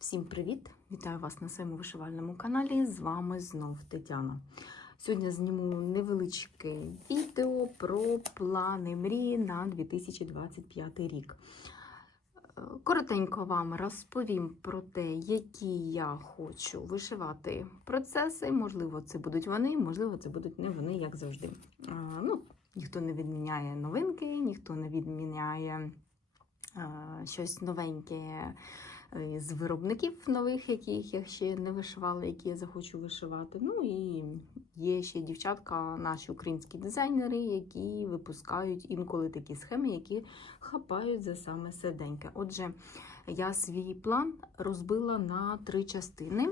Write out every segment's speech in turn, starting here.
Всім привіт! Вітаю вас на своєму вишивальному каналі. З вами знов Тетяна. Сьогодні зніму невеличке відео про плани мрії на 2025 рік. Е, Коротенько вам розповім про те, які я хочу вишивати процеси. Можливо, це будуть вони, можливо, це будуть не вони, як завжди. Е, Ну, ніхто не відміняє новинки, ніхто не відміняє е, щось новеньке з виробників нових, яких я ще не вишивала, які я захочу вишивати. Ну і є ще дівчатка, наші українські дизайнери, які випускають інколи такі схеми, які хапають за саме серденьке. Отже, я свій план розбила на три частини.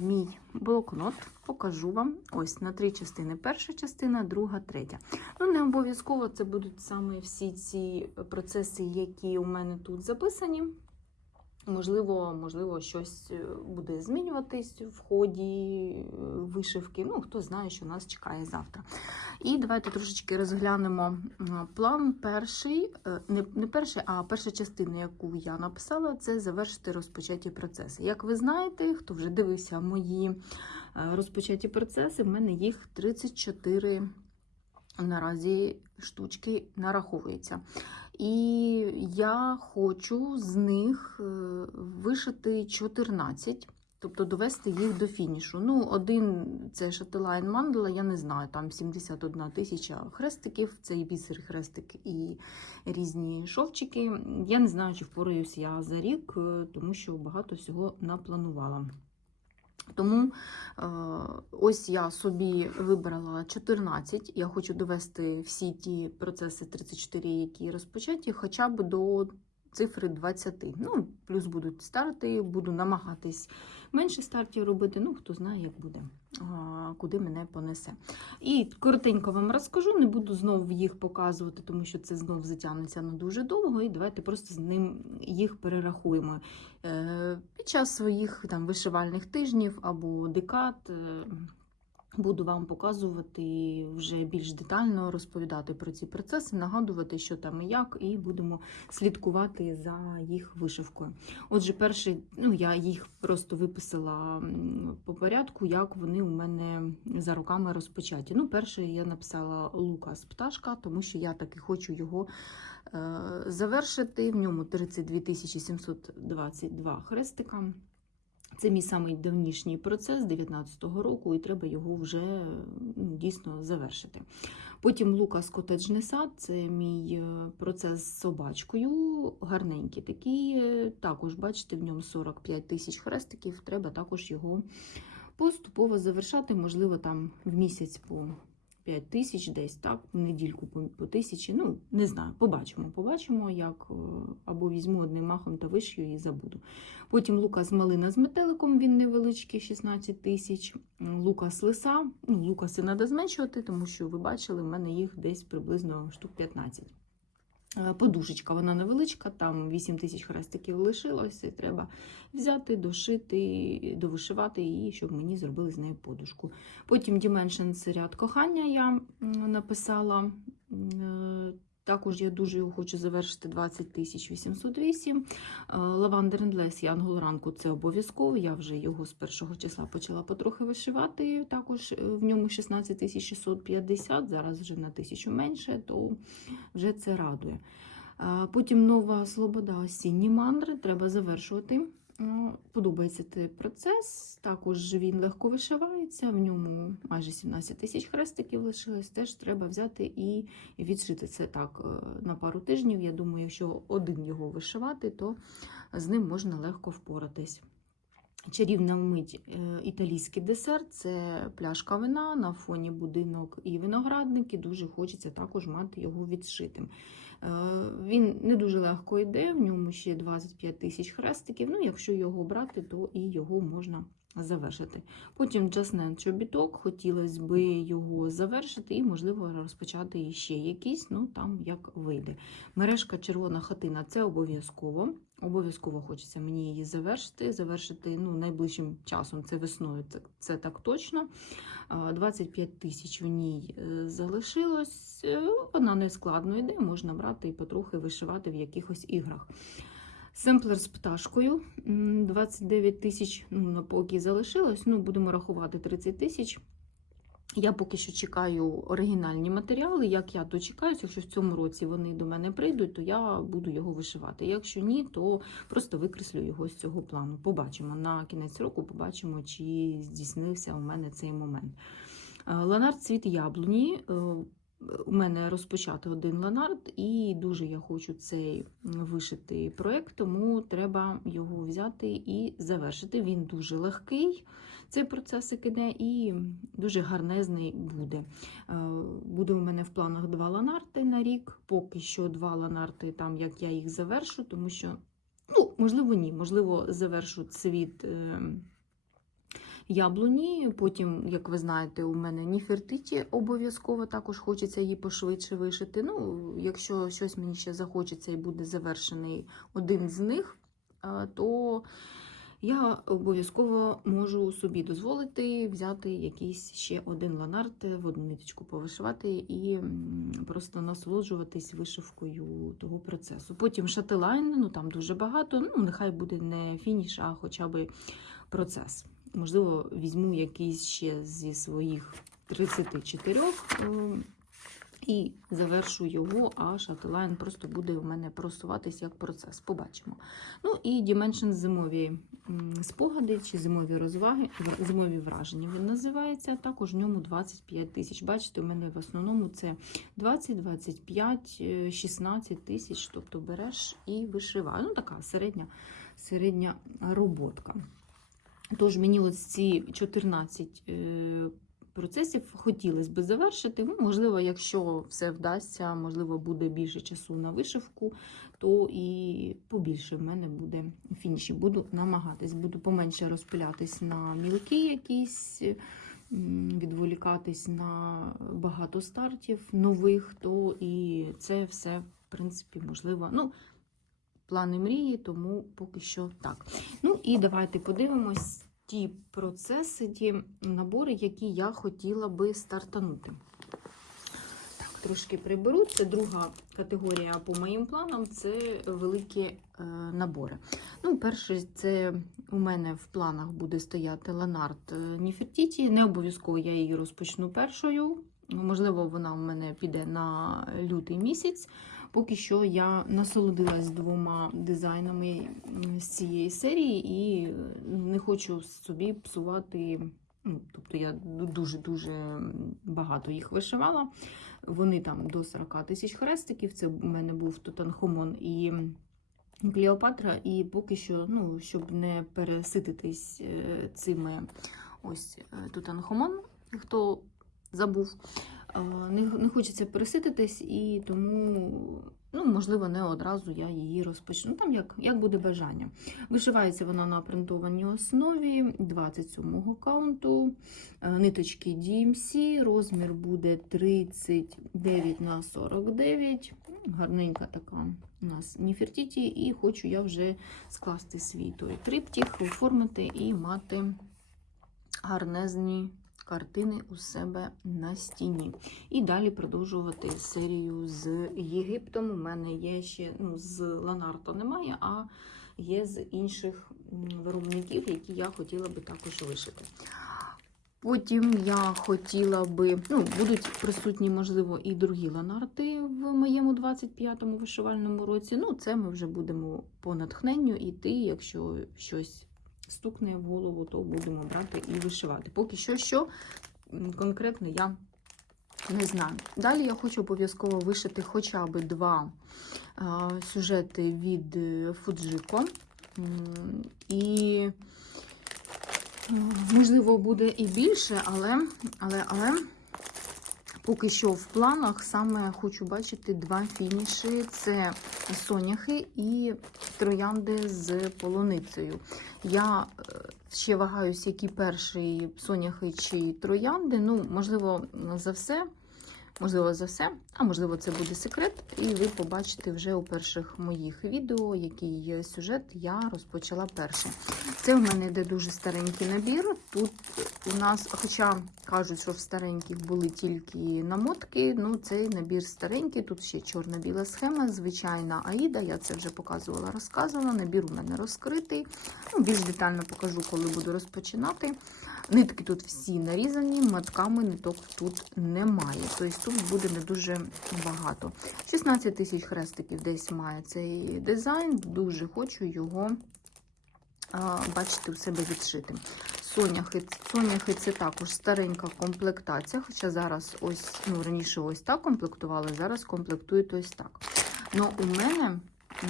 Мій блокнот покажу вам ось на три частини. Перша частина, друга, третя. Ну, не обов'язково це будуть саме всі ці процеси, які у мене тут записані. Можливо, можливо, щось е, буде змінюватись в ході е, вишивки. Ну, хто знає, що нас чекає завтра. І давайте трошечки розглянемо план перший, е, не, перший, а перша частина, яку я написала, це завершити розпочаті процеси. Як ви знаєте, хто вже дивився мої розпочаті процеси, в мене їх 34 наразі штучки нараховується. І я хочу з них е, вишити 14, тобто довести їх до фінішу. Ну, один це шателайн мандала, я не знаю, там 71 тисяча хрестиків, це і бісер хрестик, і різні шовчики. Я не знаю, чи впораюсь я за рік, е, тому що багато всього напланувала. Тому е, ось я собі вибрала 14. Я хочу довести всі ті процеси 34, які розпочаті, хоча б до цифри 20. Ну, плюс будуть старти, буду намагатись менше стартів робити. Ну, хто знає, як буде, куди мене понесе. І коротенько вам розкажу, не буду знов їх показувати, тому що це знов затягнеться на дуже довго. І давайте просто з ним їх перерахуємо. Е, Під час своїх там вишивальних тижнів або декад е, буду вам показувати вже більш детально розповідати про ці процеси, нагадувати, що там і як, і будемо слідкувати за їх вишивкою. Отже, перший, ну я їх просто виписала по порядку, як вони у мене за руками розпочаті. Ну, перший я написала Лукас пташка, тому що я таки хочу його е, завершити. В ньому 32 722 хрестика. Це мій самий давнішній процес 19-го року, і треба його вже ну, дійсно завершити. Потім Лукас Котеджний сад це мій е, процес з собачкою, гарненький такий. е, Також, бачите, в ньому 45 тисяч хрестиків. Треба також його поступово завершати, можливо, там в місяць по 5 тисяч десь, так, в недільку по, тисячі. Ну, не знаю, побачимо. Побачимо, як е, або візьму одним махом та вишию і забуду. Потім Лукас Малина з метеликом, він невеличкий, 16 тисяч. Лукас Лиса. Ну, Лукаси треба зменшувати, тому що ви бачили, в мене їх десь приблизно штук 15. Е, Подушечка, вона невеличка, там 8 тисяч хрестиків лишилось, і треба взяти, дошити, довишивати її, щоб мені зробили з нею подушку. Потім Dimensions ряд кохання я написала. Також я дуже його хочу завершити 20 808. Е, Лавандер Ендлес Янгол ранку це обов'язково. Я вже його з першого числа почала потрохи вишивати. Також е, в ньому 16 650, зараз вже на тисячу менше, то вже це радує. Е, Потім нова Слобода осінні мандри треба завершувати. Е, Подобається цей процес. Також він легко вишивається, в ньому майже 17 тисяч хрестиків лишилось. Теж треба взяти і відшити це так е, на пару тижнів. Я думаю, якщо один його вишивати, то з ним можна легко впоратись. Чарівна вмить е, італійський десерт це пляшка вина на фоні будинок і виноградники. Дуже хочеться також мати його відшитим. Е, Він не дуже легко йде, в ньому ще 25 тисяч хрестиків. Ну, якщо його брати, то і його можна завершити. Потім джаснен чобіток, хотілося б його завершити і, можливо, розпочати ще якийсь, ну там як вийде. Мережка червона хатина це обов'язково. Обов'язково хочеться мені її завершити. Завершити ну, найближчим часом, це весною, це, це так точно. А, 25 тисяч в ній е, залишилось. Е, Вона не складно йде, можна брати і потрохи вишивати в якихось іграх. Семплер з пташкою. 29 тисяч ну, поки залишилось. Ну, будемо рахувати 30 тисяч. Я поки що чекаю оригінальні матеріали. Як я дочекаюся, якщо в цьому році вони до мене прийдуть, то я буду його вишивати. Якщо ні, то просто викреслю його з цього плану. Побачимо на кінець року, побачимо, чи здійснився у мене цей момент. Е, Ланард цвіт яблуні. У мене розпочати один ланард, і дуже я хочу цей вишити проект, тому треба його взяти і завершити. Він дуже легкий, цей процесик іде, і дуже гарнезний буде. Е, Буде у мене в планах два ланарти на рік. Поки що два ланарти, там як я їх завершу, тому що, ну, можливо, ні, можливо, завершу цвіт. Е, Яблуні, потім, як ви знаєте, у мене Ніфертиті обов'язково також хочеться її пошвидше вишити. Ну, якщо щось мені ще захочеться і буде завершений один з них, е, то я обов'язково можу собі дозволити взяти якийсь ще один ланарт, в одну ниточку повишивати і просто насолоджуватись вишивкою того процесу. Потім шателайн, ну там дуже багато, ну нехай буде не фініш, а хоча б процес. Можливо, візьму якийсь ще зі своїх 34 е, і завершу його, а шателайн просто буде у мене просуватись як процес. Побачимо. Ну і Dimension зимові спогади чи зимові розваги, зимові враження він називається. Також в ньому 25 тисяч. Бачите, у мене в основному це 20, 25, е, 16 тисяч. Тобто береш і вишиваєш. Ну, така середня, середня роботка. Тож мені ось ці 14 е, процесів хотілося б завершити. Ну, можливо, якщо все вдасться, можливо, буде більше часу на вишивку, то і побільше в мене буде фініші. Буду намагатись, буду поменше розпилятись на мілкі якісь, відволікатись на багато стартів нових, то і це все, в принципі, можливо. Ну, плани мрії, тому поки що так. Ну і давайте подивимось ті процеси, ті набори, які я хотіла би стартанути. Так, трошки приберу. Це друга категорія по моїм планам це великі е, набори. Ну, перше, це у мене в планах буде стояти Ланард Ніфертіті. Не обов'язково я її розпочну першою. Можливо, вона у мене піде на лютий місяць. Поки що я насолодилась двома дизайнами з цієї серії і е, не хочу собі псувати. Ну, тобто я дуже-дуже багато їх вишивала. Вони там до 40 тисяч хрестиків. Це у мене був Тутанхамон і Клеопатра. І поки що, ну, щоб не пересититись е, цими ось е, Тутанхамон, хто забув. Не, хочеться пересититись, і тому, ну, можливо, не одразу я її розпочну. Там як, як буде бажання. Вишивається вона на принтованій основі 27-го каунту, е, ниточки DMC, розмір буде 39 на 49. Гарненька така у нас Ніфертіті, і хочу я вже скласти свій той триптіх, оформити і мати гарнезні картини у себе на стіні. І далі продовжувати серію з Єгиптом. У мене є ще ну, з Ланарта немає, а є з інших виробників, які я хотіла би також вишити. Потім я хотіла би, ну, будуть присутні, можливо, і другі ланарти в моєму 25-му вишивальному році. Ну, це ми вже будемо по натхненню йти, якщо щось стукне в голову, то будемо брати і вишивати. Поки що, що конкретно я не знаю. Далі я хочу обов'язково вишити хоча б два сюжети від е, Фуджико. І, можливо, буде і більше, але, але, але поки що в планах саме хочу бачити два фініші: це соняхи і троянди з полуницею. Я е, ще вагаюся, які перший соняхи чи троянди. Ну, можливо, за все. Можливо, за все, а можливо, це буде секрет, і ви побачите вже у перших моїх відео, який сюжет я розпочала перше. Це у мене йде дуже старенький набір. Тут у нас, хоча кажуть, що в стареньких були тільки намотки. Ну, цей набір старенький, тут ще чорно-біла схема, звичайна Аїда. Я це вже показувала, розказувала. Набір у мене розкритий. Ну, більш детально покажу, коли буду розпочинати. Нитки тут всі нарізані, матками ниток тут немає. Тобто тут буде не дуже багато. 16 тисяч хрестиків десь має цей дизайн. Дуже хочу його а, бачити у себе відшитим. Соняхи, соняхи це також старенька комплектація. Хоча зараз ось, ну раніше ось так комплектували, зараз комплектують ось так. Ну, у мене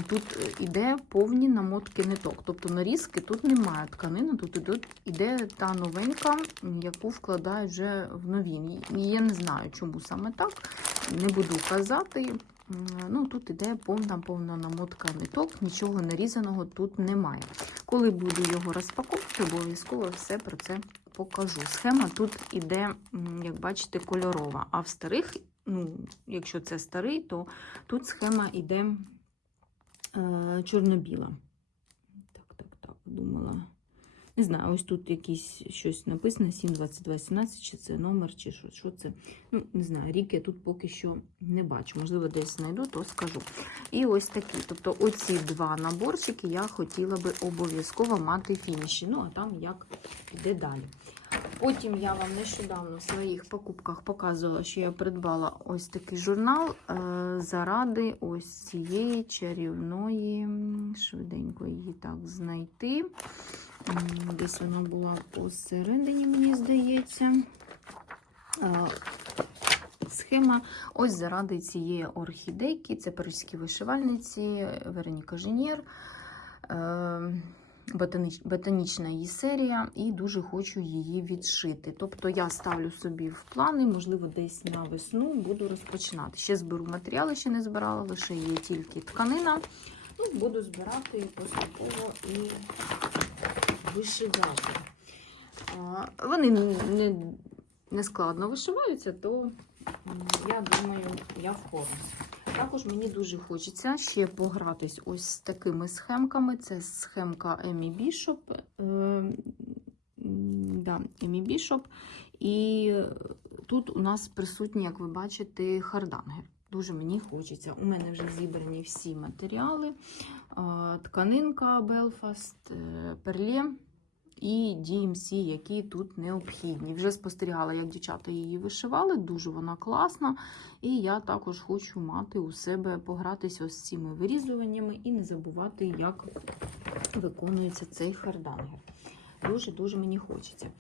тут іде повні намотки ниток. Тобто нарізки тут немає тканини, тут іде та новенька, яку вкладають вже в нові. І я не знаю, чому саме так. Не буду казати. Ну, Тут іде повна повна намотка ниток, нічого нарізаного тут немає. Коли буду його розпаковувати, обов'язково все про це покажу. Схема тут іде, як бачите, кольорова. А в старих, ну, якщо це старий, то тут схема іде е, чорно-біла. Так, так, так, думала. Не знаю, ось тут якісь щось написано: 72217, чи це номер, чи що, що це. Ну, не знаю, рік я тут поки що не бачу. Можливо, десь знайду, то скажу. І ось такі. Тобто, оці два наборчики я хотіла би обов'язково мати фініші. Ну, а там як іде далі. Потім я вам нещодавно в своїх покупках показувала, що я придбала ось такий журнал е, заради ось цієї чарівної, швиденько її так знайти. Десь вона була посередині, мені здається. Схема ось заради цієї орхідейки. Це паризькі вишивальниці Вероніка Женєр. Ботаніч, ботанічна її серія, і дуже хочу її відшити. Тобто я ставлю собі в плани, можливо, десь на весну буду розпочинати. Ще зберу матеріали, ще не збирала, лише є тільки тканина. Ну, Буду збирати поступово і вишивати. Вони не, не складно вишиваються, то я думаю, я впораюсь. Також мені дуже хочеться ще погратись ось з такими схемками. Це схемка Емі Бішоп. Е, да, Емі Бішоп. І тут у нас присутні, як ви бачите, хардангер. Дуже мені хочеться. У мене вже зібрані всі матеріали: е, тканинка Белфаст, е, перле і DMC, які тут необхідні. Вже спостерігала, як дівчата її вишивали, дуже вона класна. І я також хочу мати у себе погратися ось цими вирізуваннями і не забувати, як виконується цей хардангер. Дуже-дуже мені хочеться.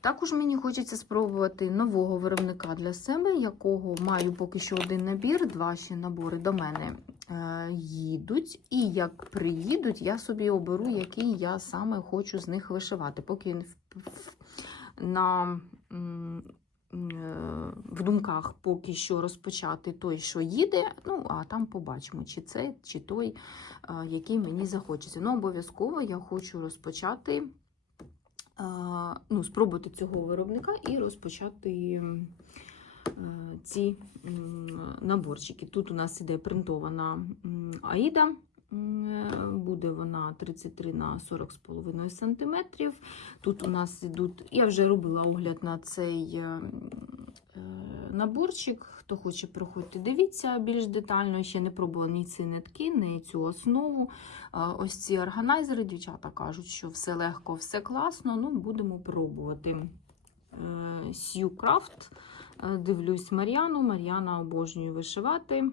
Також мені хочеться спробувати нового виробника для себе, якого маю поки що один набір, два ще набори до мене їдуть. І як приїдуть, я собі оберу, який я саме хочу з них вишивати. Поки на, е, в думках поки що розпочати той, що їде, ну, а там побачимо, чи це, чи той, е, який мені захочеться. Ну, обов'язково я хочу розпочати ну, спробувати цього виробника і розпочати ці наборчики. Тут у нас іде принтована Аїда. Буде вона 33 на 40,5 см. Тут у нас ідуть, я вже робила огляд на цей е, наборчик. Хто хоче проходьте, дивіться більш детально. Ще не пробувала ні ці нитки, ні цю основу. Ось ці органайзери, дівчата кажуть, що все легко, все класно. Ну, будемо пробувати. Сью Крафт. Дивлюсь Мар'яну. Мар'яна обожнює вишивати.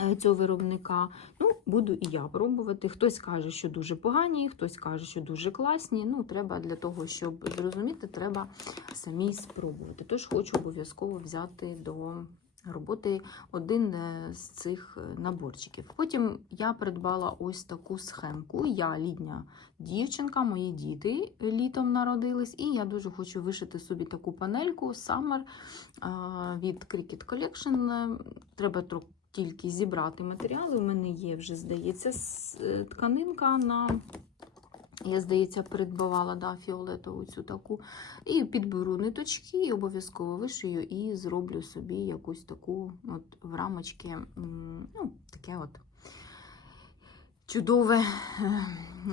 Е, цього виробника. Ну, буду і я пробувати. Хтось каже, що дуже погані, хтось каже, що дуже класні. Ну, треба для того, щоб зрозуміти, треба самі спробувати. Тож хочу обов'язково взяти до роботи один е, з цих е, наборчиків. Потім я придбала ось таку схемку. Я літня дівчинка, мої діти літом народились, і я дуже хочу вишити собі таку панельку Summer від Cricut Collection. Треба тільки зібрати матеріали. У мене є вже, здається, е, тканинка на, я, здається, придбавала да, фіолетову цю таку. І підберу ниточки, і обов'язково вишию і зроблю собі якусь таку от в рамочки, ну, таке от. чудове,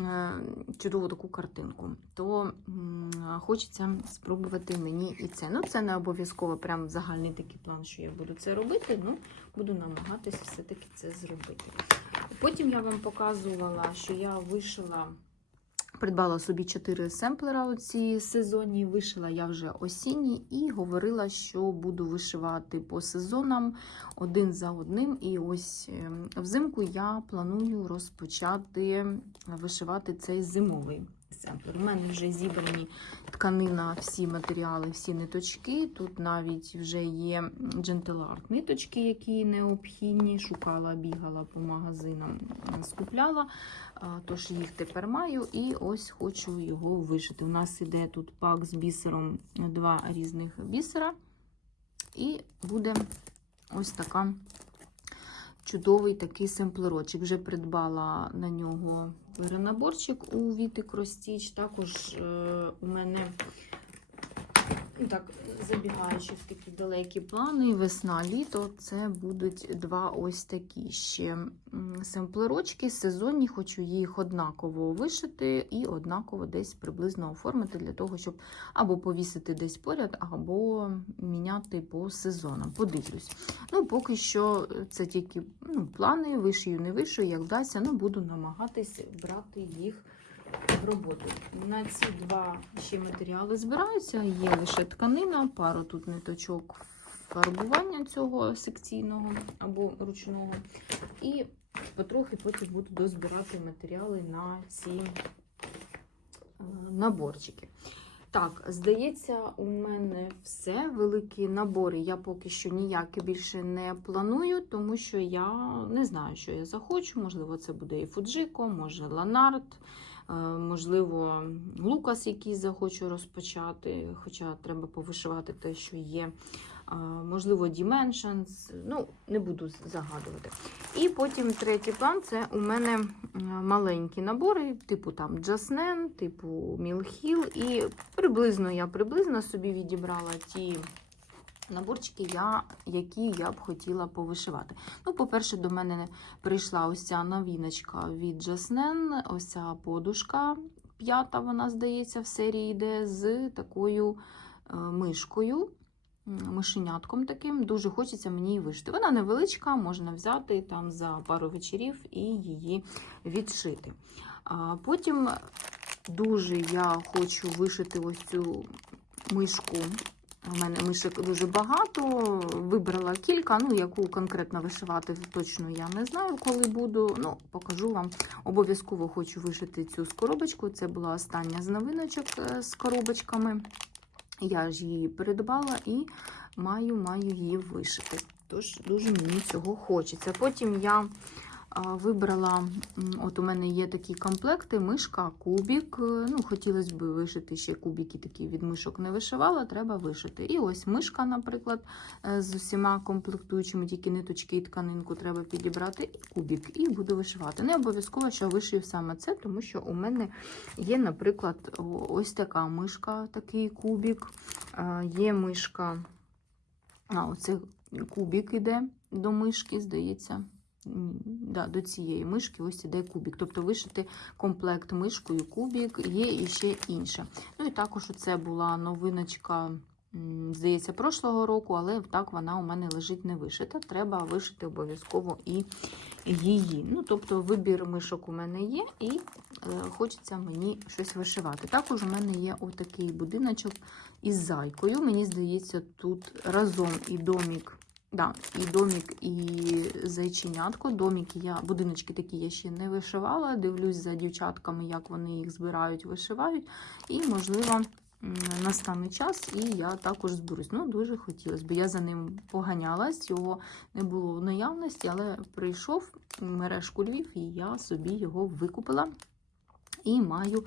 е, чудову таку картинку, то хочеться спробувати мені і це. Ну, це не обов'язково прям загальний такий план, що я буду це робити, ну буду намагатися все-таки це зробити. Потім я вам показувала, що я вишила. Придбала собі 4 семплера оці сезонні, вишила я вже осінні і говорила, що буду вишивати по сезонам один за одним. І ось ем, взимку я планую розпочати вишивати цей зимовий семплер. У мене вже зібрані тканина, всі матеріали, всі ниточки. Тут навіть вже є джентеларт ниточки, які необхідні. Шукала, бігала по магазинам, скупляла. Тож їх тепер маю, і ось хочу його вишити. У нас іде тут пак з бісером, два різних бісера. І буде ось така чудовий такий семплерочок. Вже придбала на нього перенаборчик у Віти Кростіч. Також е, у мене так, забігаючи в такі далекі плани, весна, літо, це будуть два ось такі ще семплерочки сезонні, хочу їх однаково вишити і однаково десь приблизно оформити для того, щоб або повісити десь поряд, або міняти по сезонам. Подивлюсь. Ну, поки що це тільки ну, плани, вишию, не вишию, як вдасться, ну буду намагатись брати їх в роботу. На ці два ще матеріали збираються. Є лише тканина, пару тут ниточок фарбування цього секційного або ручного. І потрохи потім буду дозбирати матеріали на ці е, наборчики. Так, здається, у мене все. Великі набори я поки що ніякі більше не планую, тому що я не знаю, що я захочу. Можливо, це буде і Фуджико, може Ланард, е, можливо, Лукас, який захочу розпочати, хоча треба повишивати те, що є. Е, Можливо, Dimensions, ну, не буду загадувати. І потім третій план це у мене е, маленькі набори, типу там Джаснен, типу Мілхіл. І приблизно я приблизно собі відібрала ті наборчики, я, які я б хотіла повишивати. Ну, по-перше, до мене прийшла ось ця новіночка від Джаснен, ось ця подушка п'ята, вона, здається, в серії йде з такою е, мишкою. Мишенятком таким, дуже хочеться мені її вишити. Вона невеличка, можна взяти там за пару вечорів і її відшити. А потім дуже я хочу вишити ось цю мишку. У мене мишок дуже багато. Вибрала кілька. Ну, яку конкретно вишивати, точно я не знаю, коли буду. Ну, покажу вам. Обов'язково хочу вишити цю скоробочку. Це була остання з новиночок е, з коробочками. Я ж її придбала і маю, маю її вишити. Тож дуже мені цього хочеться. Потім я вибрала, от у мене є такі комплекти: мишка, кубік. Е, Ну, хотілося б вишити ще кубики такі від мишок не вишивала, треба вишити. І ось мишка, наприклад, е, з усіма комплектуючими, тільки ниточки і тканинку треба підібрати, і кубік, і буду вишивати. Не обов'язково, що вишию саме це, тому що у мене є, наприклад, ось така мишка, такий кубік. Е, Є мишка, а, оце кубік іде до мишки, здається. Да, до цієї мишки ось іде кубік. Тобто вишити комплект мишкою кубік, є і ще інше. Ну і також це була новиночка, здається, прошлого року, але так вона у мене лежить не вишита. Треба вишити обов'язково і її. Ну, тобто вибір мишок у мене є, і е, хочеться мені щось вишивати. Також у мене є отакий будиночок із зайкою. Мені здається, тут разом і домік. Да, і домік, і зайченятко. Доміки я, будиночки такі я ще не вишивала. Дивлюсь за дівчатками, як вони їх збирають, вишивають. І, можливо, настане час, і я також зберусь. Ну, дуже хотілося б. Я за ним поганялась, його не було в наявності, але прийшов мережку Львів, і я собі його викупила. І маю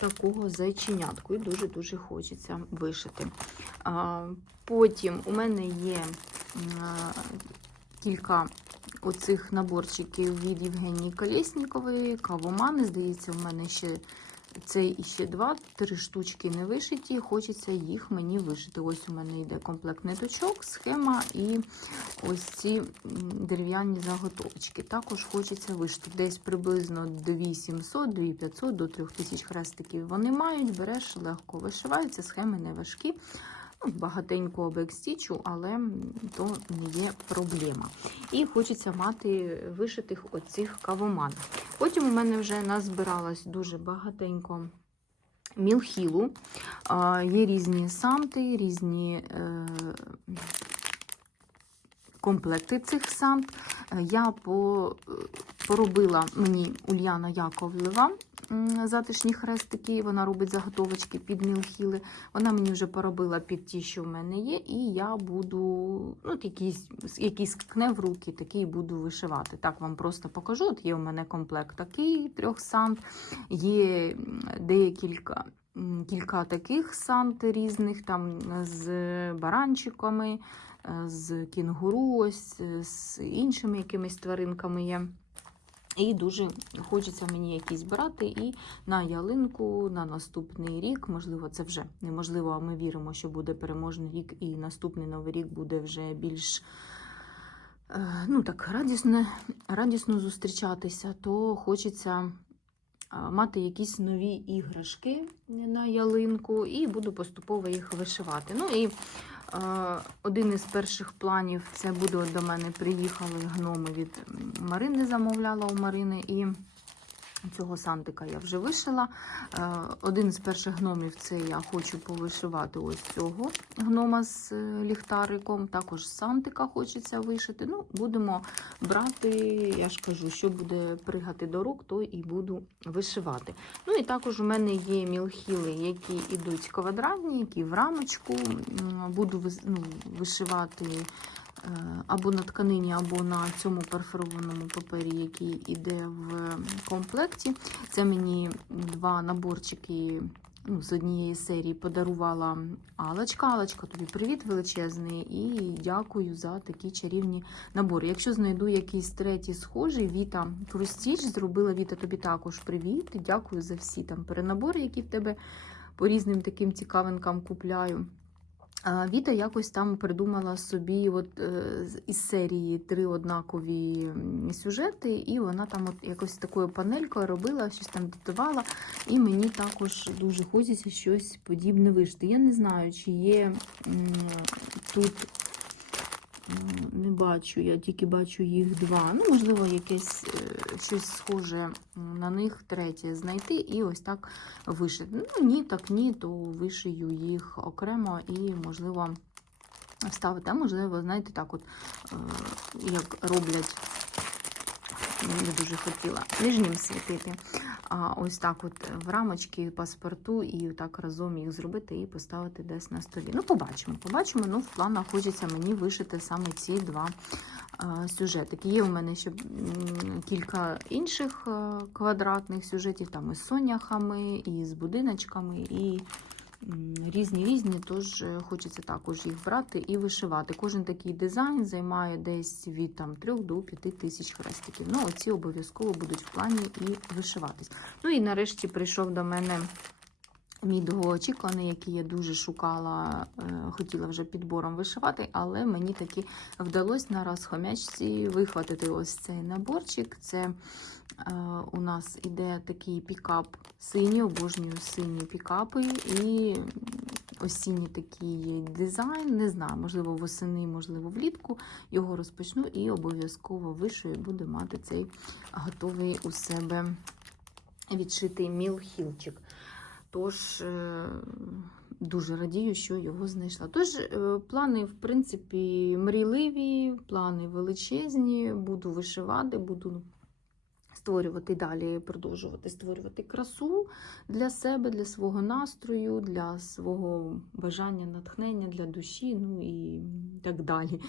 такого зайченятку. І дуже-дуже хочеться вишити. А, Потім у мене є кілька оцих наборчиків від Євгенії Колєснікової, кавомани. Здається, у мене ще цей і ще два, три штучки не вишиті. Хочеться їх мені вишити. Ось у мене йде комплект ниточок, схема і ось ці дерев'яні заготовочки. Також хочеться вишити. Десь приблизно 2700, 2500 до 3000 хрестиків вони мають. Береш, легко вишиваються, схеми не важкі. Ну, багатенько обекстічу, але то не є проблема. І хочеться мати вишитих оцих кавоманок. Потім у мене вже назбиралось дуже багатенько мілхілу. Є різні самти, різні е, комплекти цих самт. Е, Я по, поробила мені Ульяна Яковлева затишні хрестики. Вона робить заготовочки під мілхіли. Вона мені вже поробила під ті, що в мене є, і я буду ну, якийсь, якийсь кне в руки, такий буду вишивати. Так вам просто покажу. От є у мене комплект такий трьох сант, є декілька. Кілька таких сант різних, там з баранчиками, е, з кінгуру, ось е, з іншими якимись тваринками є. І дуже хочеться мені якісь брати і на ялинку на наступний рік. Можливо, це вже неможливо, а ми віримо, що буде переможний рік, і наступний новий рік буде вже більш е, ну так, радісно, радісно зустрічатися, то хочеться мати якісь нові іграшки на ялинку, і буду поступово їх вишивати. Ну і е, один із перших планів це буде до мене приїхали гноми від Марини, замовляла у Марини. І цього сантика я вже вишила. Е, Один з перших гномів це я хочу повишивати ось цього гнома з е, ліхтариком. Також сантика хочеться вишити. Ну, будемо брати, я ж кажу, що буде пригати до рук, то і буду вишивати. Ну і також у мене є мілхіли, які йдуть квадратні, які в рамочку. Буду ну, вишивати або на тканині, або на цьому перфорованому папері, який іде в комплекті. Це мені два наборчики. Ну, з однієї серії подарувала Алочка. Алочка, тобі привіт величезний і дякую за такі чарівні набори. Якщо знайду якийсь третій схожий, Віта Крустіч зробила Віта тобі також привіт. Дякую за всі там перенабори, які в тебе по різним таким цікавинкам купляю. Віта якось там придумала собі от, е, із серії три однакові сюжети, і вона там от якось такою панелькою робила, щось там додавала. І мені також дуже хочеться щось подібне вишити. Я не знаю, чи є тут. Не бачу, я тільки бачу їх два. Ну, можливо, якесь е, щось схоже на них третє знайти і ось так вишити. Ну, ні, так ні, то вишию їх окремо і, можливо, вставити. А можливо, знаєте, так от, е, як роблять, не дуже хотіла нижнім світити. А ось так от в рамочки паспорту і так разом їх зробити і поставити десь на столі. Ну, побачимо, побачимо. Ну, в планах хочеться мені вишити саме ці два е, сюжетики. Є у мене ще кілька інших е, квадратних сюжетів, там із соняхами, і з будиночками, і різні різні, тож е, хочеться також їх брати і вишивати. Кожен такий дизайн займає десь від там, 3 до 5 тисяч хрестиків. Ну, оці обов'язково будуть в плані і вишиватись. Ну і нарешті прийшов до мене. Мій довгоочікуваний, який я дуже шукала, е, хотіла вже підбором вишивати, але мені таки вдалося на раз хомячці вихватити ось цей наборчик. Це е, у нас іде такий пікап синій, обожнюю сині пікапи і осінній такий дизайн. Не знаю, можливо, восени, можливо, влітку. Його розпочну і обов'язково вишию, і буду мати цей готовий у себе відшитий мілхілчик. Тож е, дуже радію, що його знайшла. Тож е, плани, в принципі, мрійливі, плани величезні. Буду вишивати, буду створювати далі, продовжувати створювати красу для себе, для свого настрою, для свого бажання, натхнення, для душі, ну і так далі.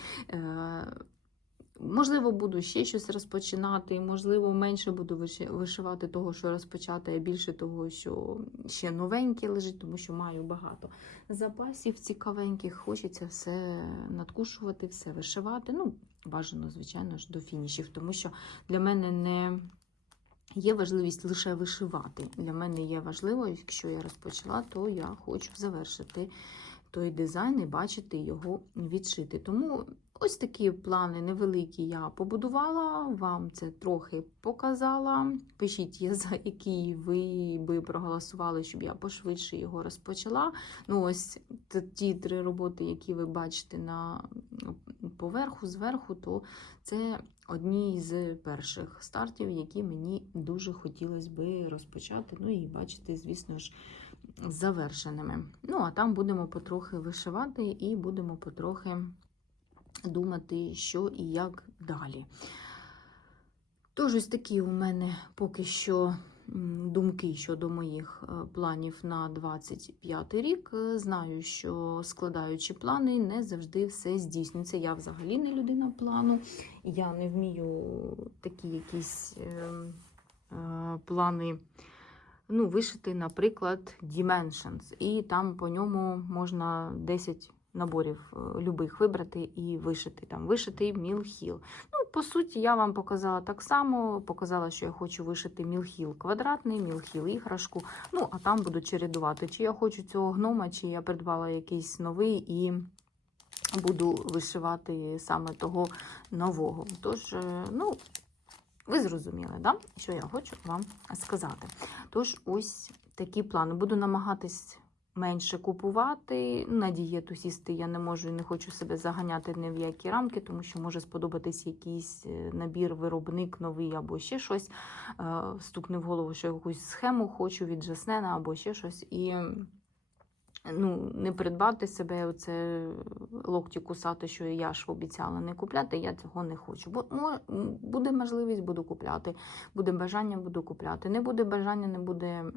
Можливо, буду ще щось розпочинати, можливо, менше буду вишивати того, що розпочати, а більше того, що ще новеньке лежить, тому що маю багато запасів цікавеньких. Хочеться все надкушувати, все вишивати. Ну, бажано, звичайно ж, до фінішів, тому що для мене не є важливість лише вишивати. Для мене є важливо, якщо я розпочала, то я хочу завершити той дизайн і бачити його відшити. Тому ось такі плани невеликі я побудувала, вам це трохи показала. Пишіть, я за який ви би проголосували, щоб я пошвидше його розпочала. Ну, ось ті три роботи, які ви бачите на поверху, зверху, то це одні з перших стартів, які мені дуже хотілося би розпочати. Ну і бачити, звісно ж, завершеними. Ну, а там будемо потрохи вишивати і будемо потрохи думати, що і як далі. Тож, ось такі у мене поки що думки щодо моїх е, планів на 25 рік. Е, Знаю, що складаючи плани, не завжди все здійснюється. Я взагалі не людина плану. Я не вмію такі якісь е, е, плани ну, вишити, наприклад, Dimensions, і там по ньому можна 10 наборів е, любих вибрати і вишити. Там вишити мілхіл. Ну, по суті, я вам показала так само. Показала, що я хочу вишити мілхіл квадратний, мілхіл іграшку. Ну, а там буду чередувати, чи я хочу цього гнома, чи я придбала якийсь новий і. Буду вишивати саме того нового. Тож, е, ну, ви зрозуміли, да? що я хочу вам сказати. Тож, ось такі плани. Буду намагатись менше купувати. На дієту сісти я не можу і не хочу себе заганяти ні в які рамки, тому що може сподобатись якийсь е, набір, виробник новий або ще щось. Е, Стукне в голову, що якусь схему хочу від Жаснена або ще щось. І ну, не придбати себе, оце локті кусати, що я ж обіцяла не купляти, я цього не хочу. Бо буде можливість, буду купляти. Буде бажання, буду купляти. Не буде бажання, не буде е,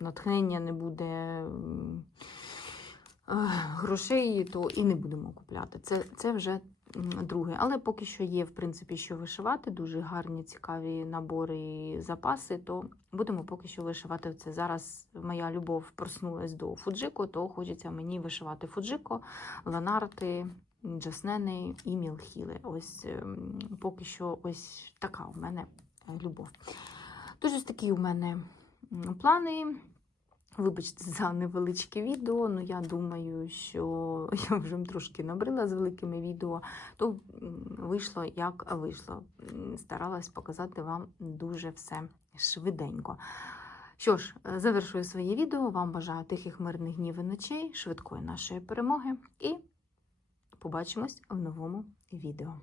натхнення, не буде е, грошей, то і не будемо купляти. Це, це вже друге. Але поки що є, в принципі, що вишивати, дуже гарні, цікаві набори і запаси, то будемо поки що вишивати це. Зараз моя любов проснулась до фуджико, то хочеться мені вишивати фуджико, ланарти, джаснени і мілхіли. Ось ем, поки що ось така у мене е, любов. Тож ось такі у мене плани. Вибачте за невеличке відео, ну я думаю, що я вже трошки набрила з великими відео, то вийшло як вийшло. Старалась показати вам дуже все швиденько. Що ж, завершую своє відео. Вам бажаю тихих мирних днів і ночей, швидкої нашої перемоги і побачимось в новому відео.